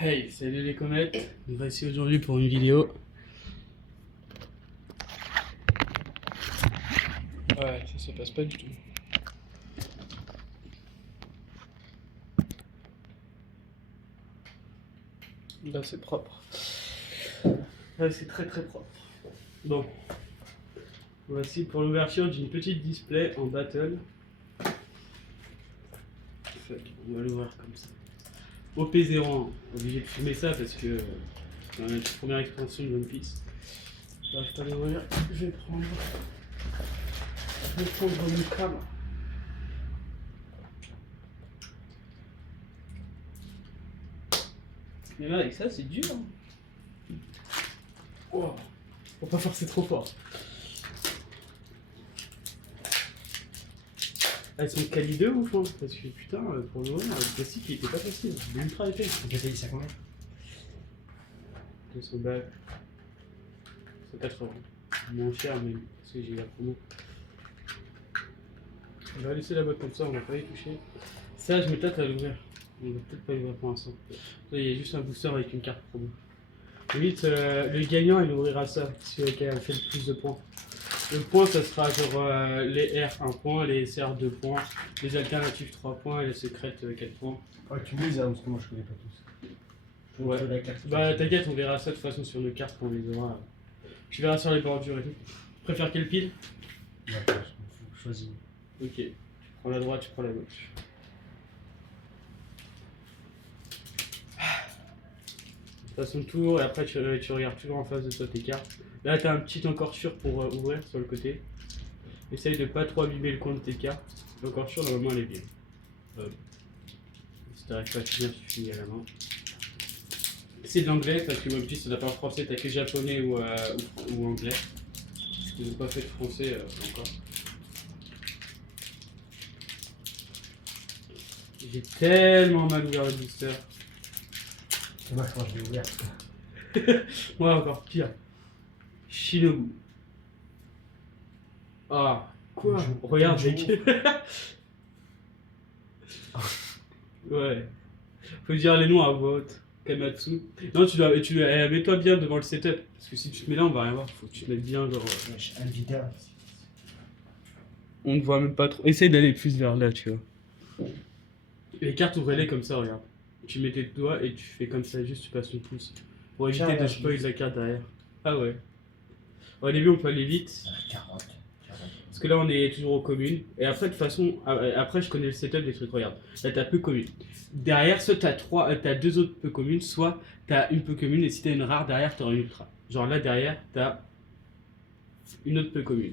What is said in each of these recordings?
Hey, salut les comètes, nous voici aujourd'hui pour une vidéo. Ouais, ça se passe pas du tout. Là c'est propre. Là c'est très très propre. Bon, voici pour l'ouverture d'une petite display en battle. On va l'ouvrir comme ça. OP01, obligé de filmer ça parce que c'est la première expansion de One Piece. J'arrive pas à l'ouvrir, je vais prendre mon câble. Mais là avec ça c'est dur. Oh, faut pas forcer trop fort. Elles sont quali 2 ou quoi? Parce que putain, pour le moment, le plastique il était pas facile, il est ultra épais. Tu as payé ça combien? 200 balles. 180. Moins cher même, parce que j'ai eu la promo. On va laisser la boîte comme ça, on va pas y toucher. Ça, je me tâte à l'ouvrir. On va peut-être pas l'ouvrir pour l'instant. Là, il y a juste un booster avec une carte promo. Limite, le gagnant il ouvrira ça, celui qui a fait le plus de points. Le point, ça sera genre les R 1 point, les SR 2 points, les alternatives 3 points et les secrètes 4 points. Ouais, tu me dis, hein, parce que moi je connais pas tous. Ouais. La carte. Bah t'inquiète, on verra ça de toute façon sur nos cartes quand on les aura. Tu verras sur les bordures et tout. Tu préfères quelle pile? D'accord, faut choisir. Ok. Tu prends la droite, tu prends la gauche. Façon tour et après tu regardes toujours en face de toi tes cartes. Là t'as un petit encorchure pour ouvrir sur le côté. Essaye de pas trop abîmer le coin de tes cartes. L'encorchure normalement elle est bien. Si t'arrives pas à finir, tu finis à la main. C'est de l'anglais parce que One Piece ça n'a pas en français, t'as que japonais ou anglais. Ils n'ont pas fait de français encore. J'ai tellement mal ouvert le booster. C'est moi quand je l'ai ouvert. Moi encore pire. Shinobu. Ah, quoi? Regarde, mec. Ouais. Faut dire les noms à voix haute. Kamatsu. Non, mets-toi bien devant le setup. Parce que si tu te mets là, on va rien voir. Faut que tu te mettes bien, genre. Alvida. On ne voit même pas trop. Essaye d'aller plus vers là, tu vois. Les cartes, ouvrez-les comme ça, regarde. Tu mets tes doigts et tu fais comme ça, juste tu passes une pouce. Pour éviter de spoil la carte derrière. Ah ouais. Au début, on peut aller vite. 40. Parce que là, on est toujours aux communes. Et après, de toute façon, après, je connais le setup des trucs. Regarde, là, t'as peu communes. Derrière, soit t'as deux autres peu communes, soit t'as une peu commune. Et si t'as une rare derrière, t'auras une ultra. Genre là, derrière, t'as une autre peu commune.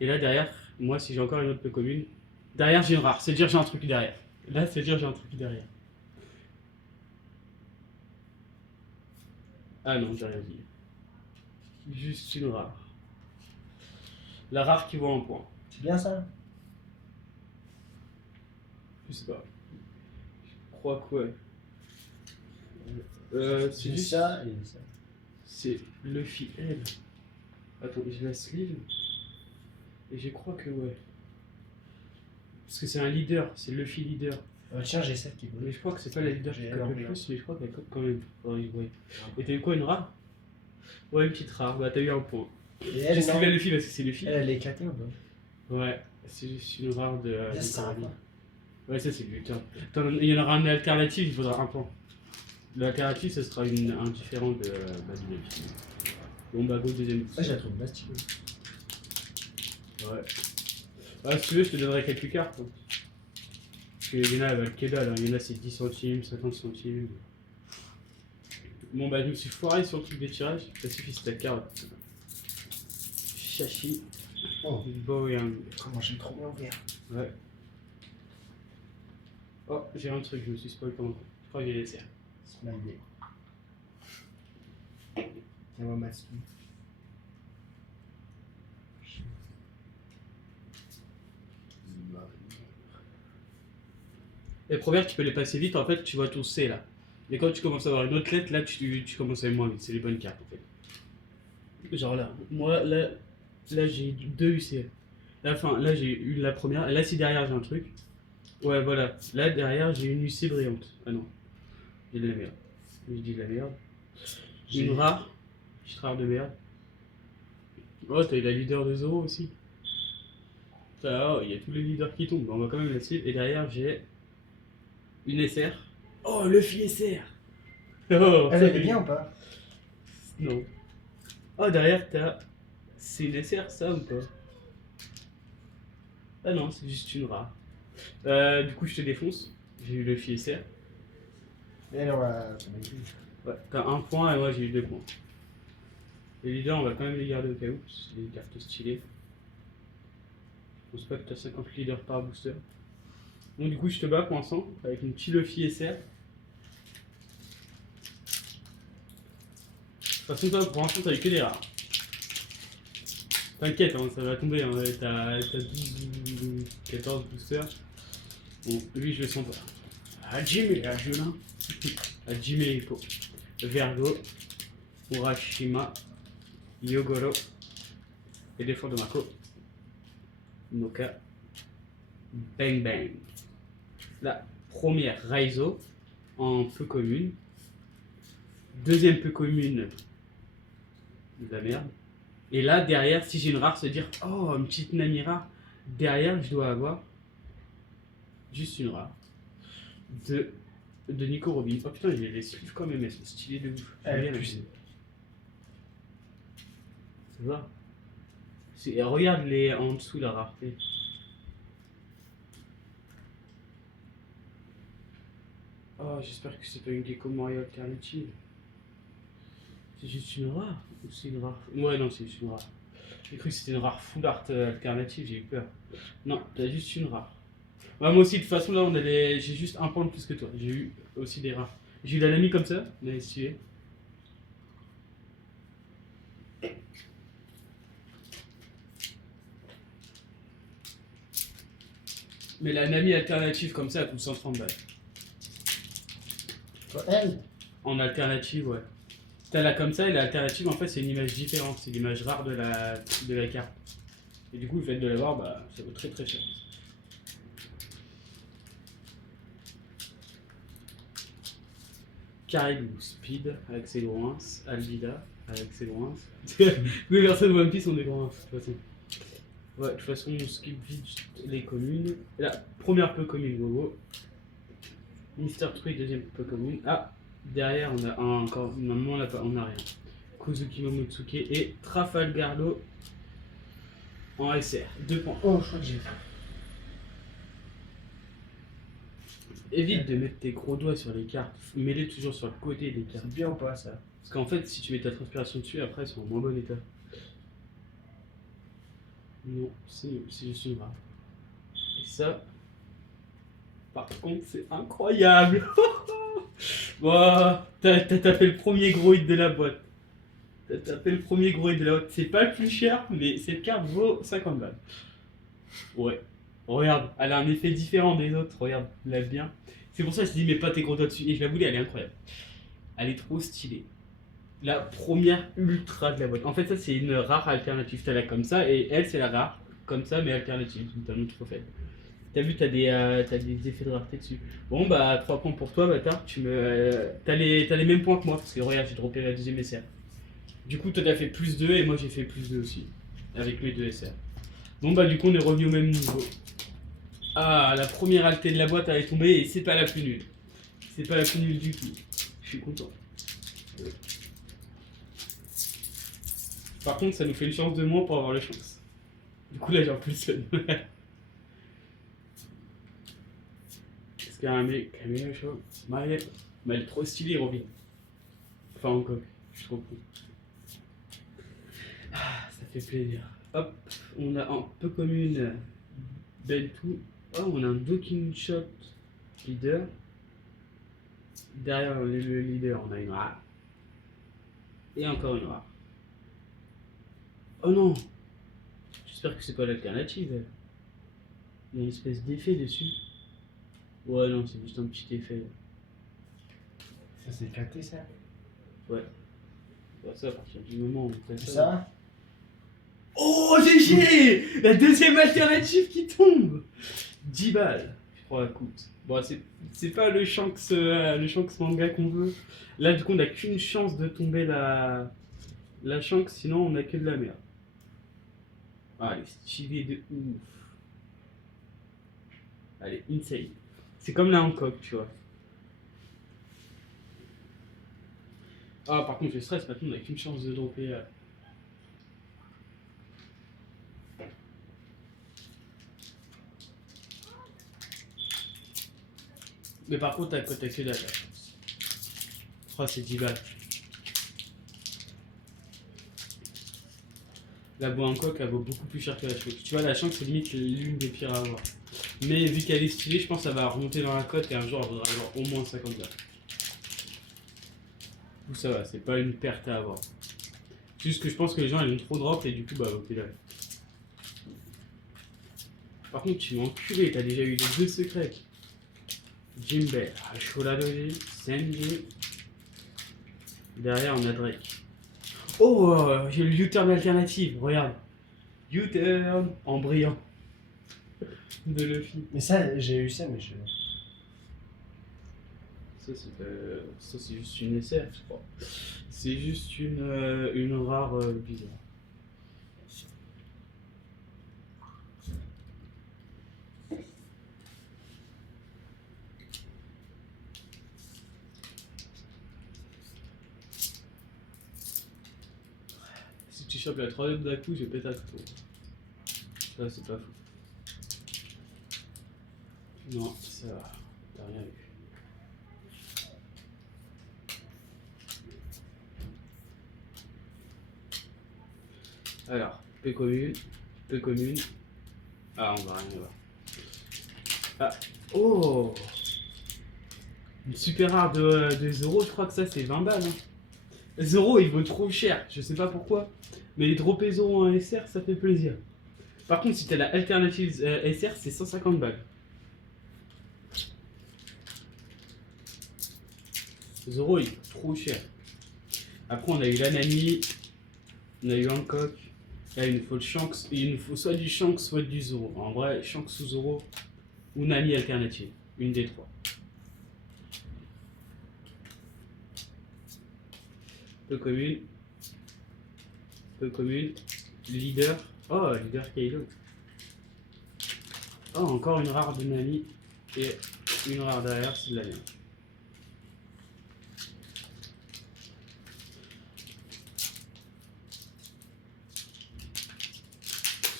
Et là, derrière, moi, si j'ai encore une autre peu commune, derrière, j'ai une rare. C'est-à-dire, j'ai un truc derrière. Là, c'est-à-dire, j'ai un truc derrière. Ah non, j'ai rien dit. Juste une rare. La rare qui vaut un point. C'est bien ça? Je sais pas. Je crois que ouais. C'est juste ça et ça. C'est Luffy L. Attends, je la sleeve. Et je crois que ouais. Parce que c'est un leader, c'est Luffy leader. Tiens, j'ai celle qui est Mais je crois que c'est pas la leader qui J'ai cope alors, le plus, mais je crois qu'elle cope quand même. Ouais. Et t'as eu quoi, une rare? Ouais, une petite rare. Bah t'as eu un point. Et J'ai elle, sleevé Luffy parce que c'est Luffy. elle est éclatée ou pas? Ouais, c'est juste une rare de. Ça, c'est un point. Ouais, ça c'est du temps. Attends, il y en aura un alternative, il faudra un point. L'alternative, ce sera un différent de du Luffy. Bon, bah go deuxième. Ça, je la trouve bastille. Ouais. Ah, si tu veux, je te donnerai quelques cartes. Hein. Parce qu'il y en a, elles valent que dalle. Hein. Il y en a, c'est 10 centimes, 50 centimes. Bon, bah, je me suis foiré sur le truc des tirages. Ça suffit, c'est ta carte. Shashi. Oh. Boyan. Comment j'ai trop bien ouvert. Ouais. Oh, j'ai un truc, je me suis spoil pendant. Je crois que j'ai laissé. Smiley. Yawamatsu. Les premières, tu peux les passer vite, en fait, tu vois ton C là. Mais quand tu commences à avoir une autre lettre, là, tu commences à aller moins vite. C'est les bonnes cartes, en fait. Genre là, moi, là j'ai deux UC. Enfin, là, j'ai eu la première. Là, si derrière, j'ai un truc. Ouais, voilà. Là, derrière, j'ai une UC brillante. Ah non. dis de la merde. Je dis de la merde. J'ai- Une rare. Petite rare de merde. Oh, t'as eu la leader de Zoro aussi. Oh, il y a tous les leaders qui tombent. On va quand même la suivre. Et derrière, j'ai une SR. Oh, Luffy SR. Oh, Elle ça, est bien ou pas? Non. Oh, derrière, t'as. C'est une SR, ça ou pas? Ah non, c'est juste une rare. Du coup, je te défonce. J'ai eu Luffy SR. Elle, on va. Ouais, t'as un point et moi j'ai eu 2 points. Les leaders, on va quand même les garder au cas où, parce que c'est des cartes stylées. Je pense pas que t'as 50 leaders par booster. Donc du coup, je te bats pour l'instant avec une petite Luffy SR. De toute façon, toi, pour l'instant, t'as eu que des rares. T'inquiète, hein, ça va tomber, hein, t'as 12, 14 boosters. Bon, lui, je le sens pas. Hajime, Arjuna. Hajime Ippo. Vergo. Urashima. Yogoro. Éléphant de Mako. Noka. Bang Bang. La première, Raizo. En peu commune. Deuxième peu commune. De la merde. Et là, derrière, si j'ai une rare, se dire oh, une petite Nami rare. Derrière, je dois avoir juste une rare. De Nico Robin. Oh putain, il les suivent quand même, elles sont stylées de ouf. J'aime bien la plus. scène. Tu vois regarde les en dessous la rareté. Oh, j'espère que c'est pas une Gecko Mario alternative. C'est juste une rare ou c'est une rare? Ouais, non, c'est juste une rare. J'ai cru que c'était une rare full art alternative, j'ai eu peur. Non, t'as juste une rare. Ouais, moi aussi, de toute façon, là, j'ai juste un point de plus que toi. J'ai eu aussi des rares. J'ai eu la Nami comme ça, mais si tu es. Mais la Nami alternative comme ça, elle coûte 130 balles. Elle? En alternative, ouais. T'as la comme ça et l'alternative, en fait, c'est une image différente. C'est l'image rare de la carte. Et du coup, le fait de l'avoir, bah, ça vaut très très cher. Kaido Speed avec ses gros 1, Alvida avec ses gros 1. Tous les personnes de One Piece ont des gros 1 de toute façon. Ouais, de toute façon, on skip vite les communes. La première peu commune, Gogo. Mister Tree, deuxième peu commune. Ah, derrière, on a un encore. Normalement, on a rien. Kozuki Momotsuke et Trafalgarlo en SR. 2 points. Oh, je crois que j'ai fait. Évite de mettre tes gros doigts sur les cartes. Mets-les toujours sur le côté des cartes. C'est bien ou pas ça? Parce qu'en fait, si tu mets ta transpiration dessus, après, elles sont en moins bon état. Non, c'est juste une rare. Et ça, par contre, c'est incroyable. Wow, t'as tapé le premier gros hit de la boîte. T'as tapé le premier gros hit de la boîte. C'est pas le plus cher, mais cette carte vaut 50 balles. Ouais. Regarde, elle a un effet différent des autres. Regarde, là bien. C'est pour ça que je dis, mets pas tes gros doigts dessus. Et je la voulais, elle est incroyable. Elle est trop stylée. La première ultra de la boîte. En fait, ça, c'est une rare alternative. T'as la comme ça, et elle, c'est la rare comme ça, mais alternative. T'as un autre fait. T'as vu, t'as des effets de rareté dessus. Bon, bah, 3 points pour toi, bâtard. T'as les mêmes points que moi, parce que regarde, j'ai droppé la deuxième SR. Du coup, toi, t'as fait plus 2, et moi, j'ai fait plus 2 aussi. Avec mes 2 SR. Bon, bah, du coup, on est revenu au même niveau. Ah, la première altée de la boîte, elle est tombée, et c'est pas la plus nulle. C'est pas la plus nulle du tout. Je suis content. Par contre, ça nous fait une chance de moins pour avoir la chance. Du coup, là, j'ai un peu le seum. Est-ce qu'il y a un mec qui a chaud? Mais elle est trop stylée, Robin. Enfin, encore. Je suis trop cool. Ah, ça fait plaisir. Hop, on a un peu commune Bentou. Oh, on a un Docking Shot leader. Derrière le leader, on a une rare. Et encore une rare. Oh non! J'espère que c'est pas l'alternative. Il y a une espèce d'effet dessus. Ouais, non, c'est juste un petit effet. Ça c'est éclaté ça? Ouais. Bah, ça, à partir du moment où on fait ça. Ça? Oh, GG! La deuxième alternative qui tombe! 10 balles, je crois, elle coûte. Bon, c'est pas le Shanks manga qu'on veut. Là, du coup, on a qu'une chance de tomber la Shanks, sinon on a que de la merde. Ah, elle est stylée de ouf. Elle est insane. C'est comme la Hancock, tu vois. Ah, par contre, je stresse, maintenant on a qu'une chance de dropper. Mais par contre, t'as que dalle. Oh, c'est 10 balles. La boîte en coque, elle vaut beaucoup plus cher que la chance. Tu vois, la chance, c'est limite l'une des pires à avoir. Mais vu qu'elle est stylée, je pense que ça va remonter dans la cote et un jour, elle vaudra genre au moins 50 balles. Tout ça va, c'est pas une perte à avoir. C'est juste que je pense que les gens, ils ont trop drop et du coup, bah, ok, là. Par contre, tu m'as enculé, t'as déjà eu les deux secrets. Jimbe, Sholadoji, Senji. Derrière, on a Drake. Oh, j'ai le U-turn alternative, regarde. U-turn en brillant. De Luffy. Mais ça, j'ai eu ça, mais je. Ça, c'est juste une SR, je crois. C'est juste une rare bizarre. Si tu chopes la troisième d'un coup, je pète à tout. Ça, c'est pas fou. Non, ça va. T'as rien eu. Alors, peu commune. Ah, on va rien voir. Ah, oh! Une super rare de Zoro, je crois que ça c'est 20 balles. Hein. Zoro il vaut trop cher, je sais pas pourquoi. Mais les dropper Zoro en SR ça fait plaisir. Par contre, si t'as la alternative SR, c'est 150 balles. Zoro il coûte trop cher. Après, on a eu l'Anami, on a eu Hancock. Là, il nous faut le Shanks. Et il nous faut soit du Shanks, soit du Zoro. En vrai, Shanks ou Zoro, ou Nami alternative. Une des trois. Peu commune. Leader. Oh, leader Kaido. Oh, encore une rare de Nami. Et une rare derrière, c'est de la merde.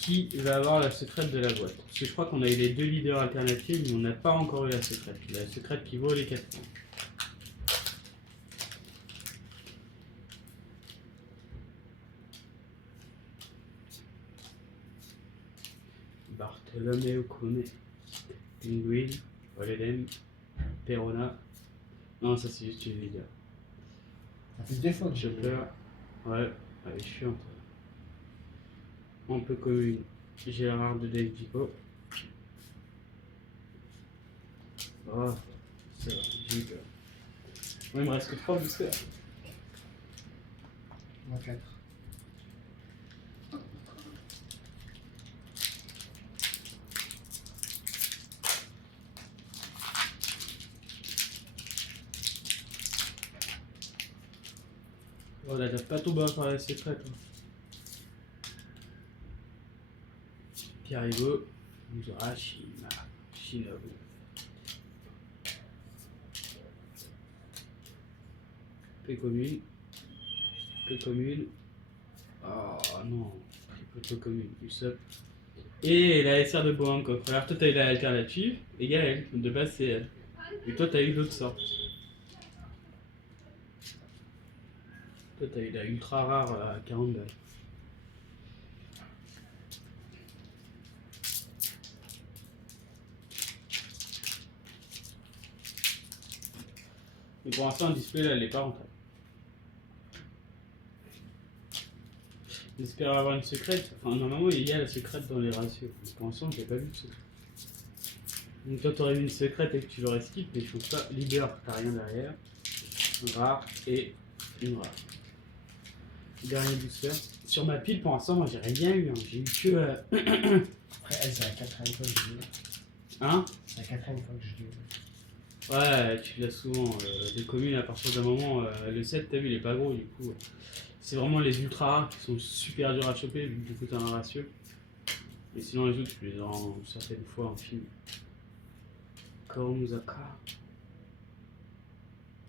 Qui va avoir la secrète de la boîte? Parce que je crois qu'on a eu les deux leaders alternatifs, mais on n'a pas encore eu la secrète. La secrète qui vaut les 4 points. Bartolomeo Kone, Penguin, Oledem, Perona. Non, ça c'est juste une leader. Ça fait 2 fois que j'ai Chopper, ouais, elle est chiante. Un peu commune. J'ai la rare de Dave Pico. Oh, c'est vrai, j'ai eu peur. Moi, il me reste que 3 boosters. Moi 4. Oh là, t'as pas tombé encore la secrète. Hein. Karigo, Muzurashima, Shinobu. Peu commune. Oh non, triple commune, Usopp. Et la SR de Bohancock. Alors toi t'as eu la alternative, et elle, de base c'est elle. Et toi t'as eu l'autre sorte. Toi t'as eu la ultra rare à 40 balles. Mais pour l'instant, le display là, elle est pas rentable. J'espère avoir une secrète. Enfin, normalement, il y a la secrète dans les ratios. Mais pour l'instant, j'ai pas vu de secrète. Donc, toi, t'aurais vu une secrète et que tu l'aurais skip, mais je trouve pas. Leader, t'as rien derrière. Rare et une rare. Dernier booster. Sur ma pile, pour l'instant, moi, j'ai rien eu. Hein. J'ai eu que. Après, elle, c'est la 4ème fois que j'ai eu. Hein? C'est la quatrième fois que je dis. Ouais, tu l'as souvent. Les communes, à partir d'un moment, le 7, t'as vu, il est pas gros, du coup. C'est vraiment les ultra rares qui sont super durs à choper, vu que du coup, t'as un ratio. Et sinon, les autres, tu les as certaines fois en film. Kaomuzaka.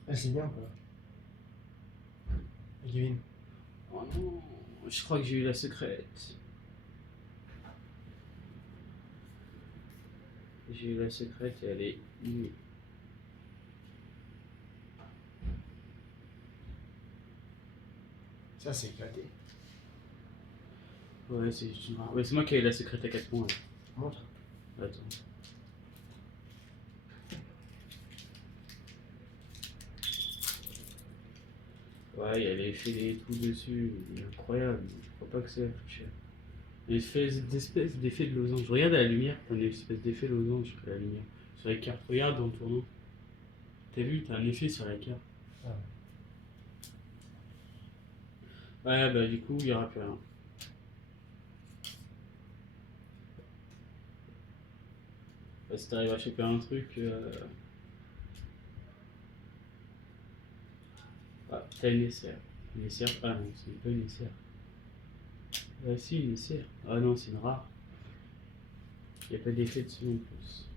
Ah, c'est bien quoi. Et Kevin. Oh non, je crois que j'ai eu la secrète. J'ai eu la secrète et elle est nulle. Ça, c'est éclaté. Ouais, c'est juste une rare. Ouais, c'est moi qui ai eu la secrète à 4 points. Là. Montre. Attends. Ouais, il y a l'effet et tout dessus. Il est incroyable. Je crois pas que c'est la plus chère. D'espèce d'effet de losange. Regarde à la lumière, t'as une espèce d'effet losange à la lumière. Sur les cartes, regarde dans le tournant. T'as vu, t'as un effet sur la carte. Ah. Ouais, bah du coup, il n'y aura plus rien. Bah, si t'arrives à choper un truc. Ah, t'as une SR. Une SR. Ah non, c'est pas une SR. Ah si, une SR. Ah non, c'est une rare. Il n'y a pas d'effet dessus en plus.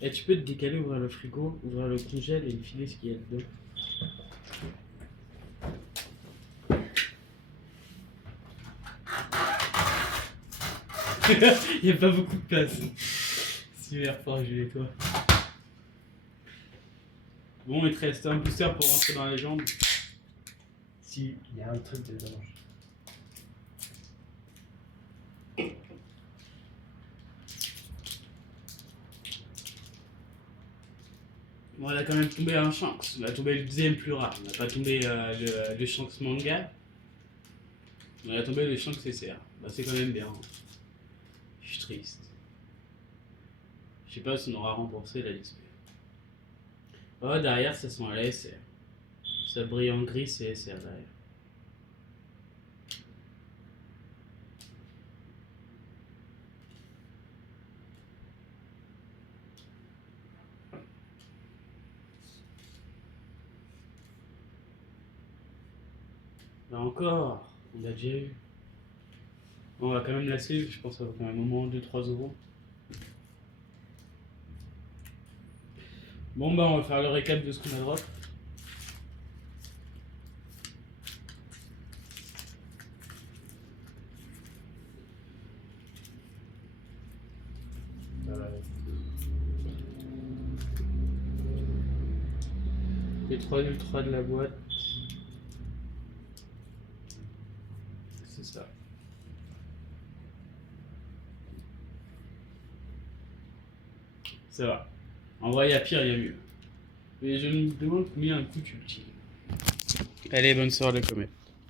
Et tu peux te décaler, ouvrir le frigo, ouvrir le congèle et me filer ce qu'il y a dedans. Il n'y a pas beaucoup de place. Super fort, Jules et toi. Bon, il te reste un booster pour rentrer dans la légende. Si, il y a un truc de mélange. Bon, elle a quand même tombé un Shanks. Elle a tombé le deuxième plus rare. Elle n'a pas tombé le Shanks manga. Elle a tombé le Shanks CCR. Bah, c'est quand même bien. Je suis triste. Je sais pas si on aura remboursé la liste. Oh, derrière, ça sent la SR. Ça brille en gris, c'est SR derrière. Là encore, on l'a déjà eu. Bon, on va quand même la suivre, je pense que ça va quand même au moins 2-3 euros. Bon bah on va faire le récap de ce qu'on a drop. Les 3 ultras de la boîte. C'est ça. Ça va. En vrai, il y a pire, il y a mieux. Mais je me demande combien un coup tu le tires. Allez, bonne soirée, les comètes.